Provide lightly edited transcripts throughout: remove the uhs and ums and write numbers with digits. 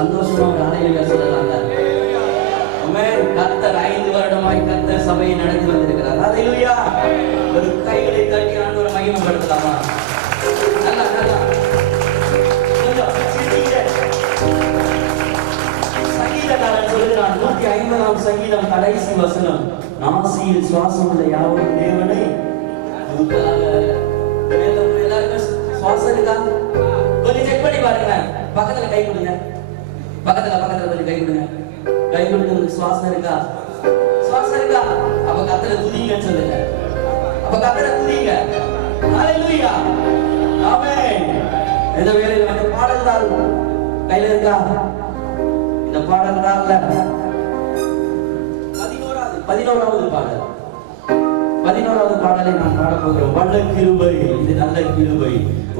சந்தோஷமா ஒரு ஹல்லேலூயா சொல்லலாம்ல. ஆமென். கர்த்தர் 5 வருடமாய் கர்த்தர் சபையை நடத்தி வந்திருக்கிறார். ஹல்லேலூயா. ஒரு கைகளை தட்டி ஆண்டவரை மகிமைப்படுத்தலாமா? நல்லா நல்லா கொஞ்சம் சங்கீதக்காரன் சொல்லுகிறான் 150ஆம் சங்கீதம் கடைசி வசனம், நாசியில் சுவாசம் உள்ள யாவரும் தேவனை எல்லாருக்கும் சுவாசம் இருக்கா? கொஞ்சம் செக் பண்ணி பாருங்க. பக்கத்துல கை கொடுங்க. பக்கத்துல கொஞ்சம் கை கொடுங்க. கை கொடுக்க சுவாசம் இருக்கா? சுவாசம் இருக்கா? அப்ப கர்த்தரை துதிங்கன்னு சொல்லுங்க. அப்ப கர்த்தரை துதிங்க. ஹல்லேலூயா. ஆமென். இந்த வேளையில வந்து பாடல்தாள் கையில இருக்கா? இந்த பாடல்தாள்ல 11வது பாடல், 11வது பாடலை நாம் பாட போகிறோம். வல்ல கிருபை, இது நல்ல கிருபை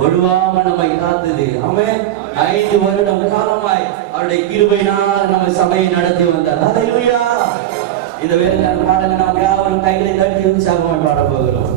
ஒழுவாம நம்மை காத்தது. ஆமென். 5 வருடம் காலமாய் அவருடைய கிருபையினால் நம்ம சபையை நடத்தி வந்தார். ஹல்லேலூயா. இந்த வேளையில அந்த பாடலை நாம் யாவரும் கைகளை தட்டி உற்சாகமாய் பாட போகிறோம்.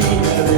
Thank you.